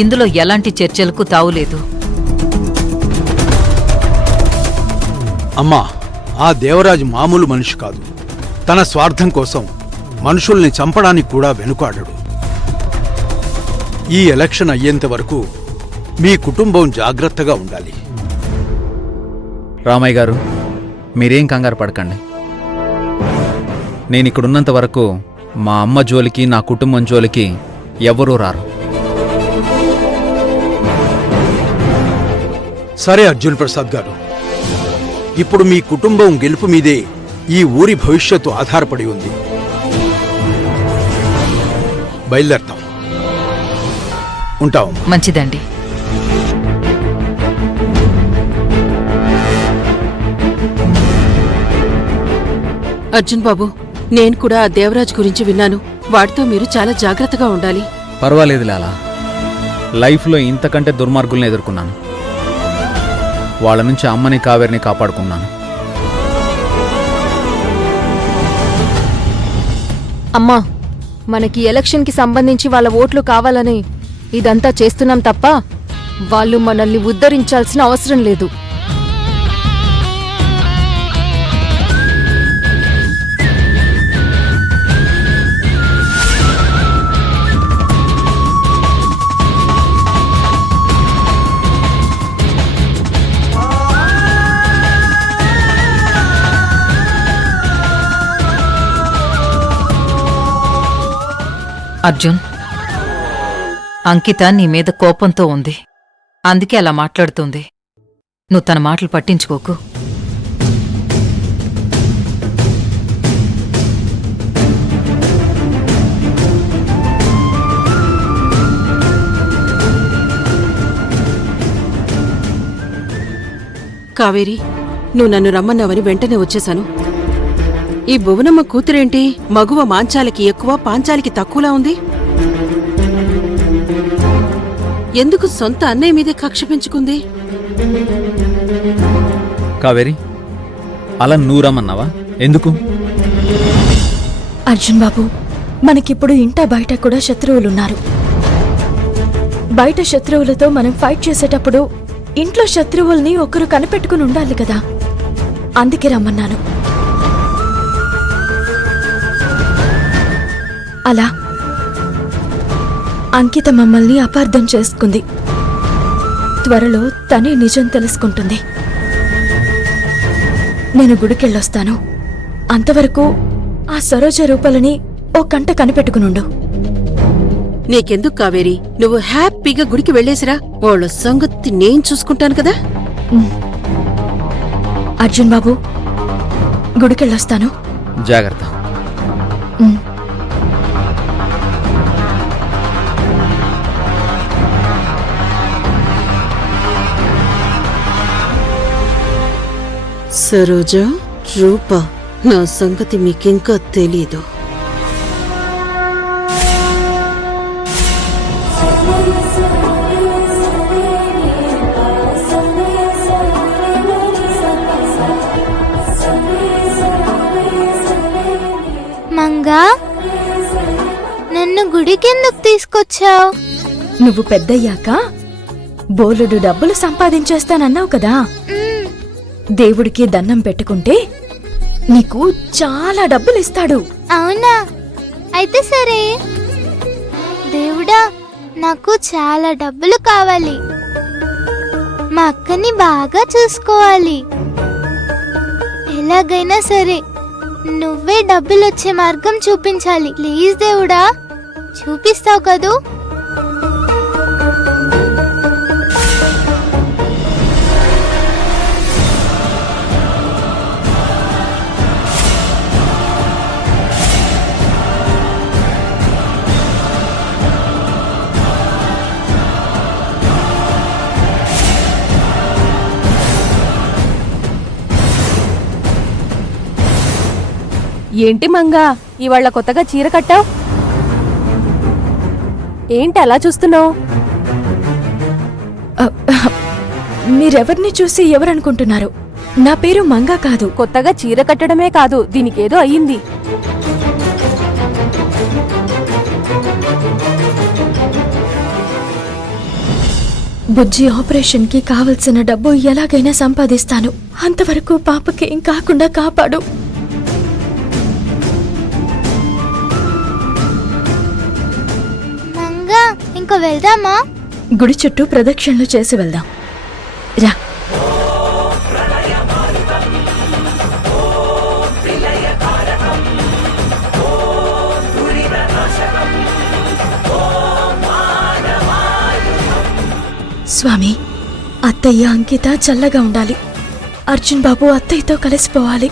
ఇందులో ఎలాంటి చర్చలకు తావులేదు. అమ్మా, ఆ దేవరాజు మామూలు మనిషి కాదు. తన స్వార్థం కోసం మనుషుల్ని చంపడానికి కూడా వెనుకాడడు. ఈ ఎలక్షన్ అయ్యేంత వరకు మీ కుటుంబం జాగ్రత్తగా ఉండాలి. రామయ్య గారు, మీరేం కంగారు పడకండి. నేనిక్కడున్నంత వరకు మా అమ్మ జోలికి, నా కుటుంబం జోలికి ఎవరూ రారు. సరే అర్జున్ ప్రసాద్ గారు, ఇప్పుడు మీ కుటుంబం గెలుపు మీదే ఈ ఊరి భవిష్యత్తు ఆధారపడి ఉంది. బయలుదేరతాం. ఉంటాం. మంచిదండి. అర్జున్ బాబు, నేను కూడా ఆ దేవరాజ్ గురించి విన్నాను. వాడితో మీరు చాలా జాగ్రత్తగా ఉండాలి. పర్వాలేదు లాలా, లైఫ్లో ఇంతకంటే దుర్మార్గుల్ని ఎదుర్కొన్నాను. వాళ్ళ నుంచి అమ్మని, కావేరిని కాపాడుకున్నాను. అమ్మా, మనకి ఎలక్షన్కి సంబంధించి వాళ్ళ ఓట్లు కావాలని ఇదంతా చేస్తున్నాం తప్ప వాళ్ళు మనల్ని ఉద్ధరించాల్సిన అవసరం లేదు. అర్జున్, అంకిత నీ మీద కోపంతో ఉంది. అందుకే అలా మాట్లాడుతుంది. నువ్వు తన మాటలు పట్టించుకోకు. కావేరి, నువ్వు నన్ను రమ్మన్నావని వెంటనే వచ్చేశాను. ఈ భువనమ్మ కూతురేంటి మగువ మాంచాలకి ఎక్కువ, పాంచాలికి తక్కువలా ఉంది? ఎందుకు సొంత అన్నయ్య మీదే కక్ష పెంచుకుంది? కావేరి, అలా నువ్వు రమ్మన్నావా? ఎందుకు? అర్జున్ బాబు, మనకిప్పుడు ఇంట బయట కూడా శత్రువులున్నారు. బయట శత్రువులతో మనం ఫైట్ చేసేటప్పుడు ఇంట్లో శత్రువుల్ని ఒకరు కనిపెట్టుకుని ఉండాలి కదా. అందుకే రమ్మన్నాను. అలా అంకిత మమ్మల్ని అపార్థం చేసుకుంది. త్వరలో తనే నిజం తెలుసుకుంటుంది. నేను గుడికెళ్ళొస్తాను. అంతవరకు ఆ సరోజ రూపాలని ఓ కంట కనిపెట్టుకునుండు. నీకెందుకు కావేరి, నువ్వు హ్యాపీగా గుడికి వెళ్ళేసిరా. వాళ్ళ సంగతి నేను చూసుకుంటాను కదా. అర్జున్ బాబు, గుడికెళ్ళొస్తాను. జాగ్రత్త. సరోజ, రూప, నా సంగతి మీకింకా తెలీదు. మంగా, నన్ను గుడికెందుకు తీసుకొచ్చావు? నువ్వు పెద్దయ్యాక బోలెడు డబ్బులు సంపాదించేస్తానన్నావు కదా. దేవుడికి దండం పెట్టుకుంటే నీకు చాలా డబ్బులిస్తాడు. అవునా? అయితే సరే. దేవుడా, నాకు చాలా డబ్బులు కావాలి. మా అక్కని బాగా చూసుకోవాలి. ఎలాగైనా సరే నువ్వే డబ్బులొచ్చే మార్గం చూపించాలి. ప్లీజ్ దేవుడా, చూపిస్తావు కదూ? ఏంటి మంగా, ఇవాళ కొత్తగా చీర కట్టావు? ఏంటి అలా చూస్తున్నావు? మీరెవర్ని చూసి ఎవరనుకుంటున్నారు? నా పేరు మంగా కాదు. కొత్తగా చీర కట్టడమే కాదు, దీనికేదో అయ్యింది. బుజ్జి ఆపరేషన్కి కావలసిన డబ్బు ఎలాగైనా సంపాదిస్తాను. అంతవరకు పాపకి ఏం కాకుండా కాపాడు. మంగా ఇంకో వెళ్దామా? గుడి చుట్టూ ప్రదక్షిణలు చేసి వెళ్దాం రా. స్వామి, అత్తయ్య అంకిత చల్లగా ఉండాలి. అర్జున్ బాబు అత్తయ్యతో కలిసిపోవాలి.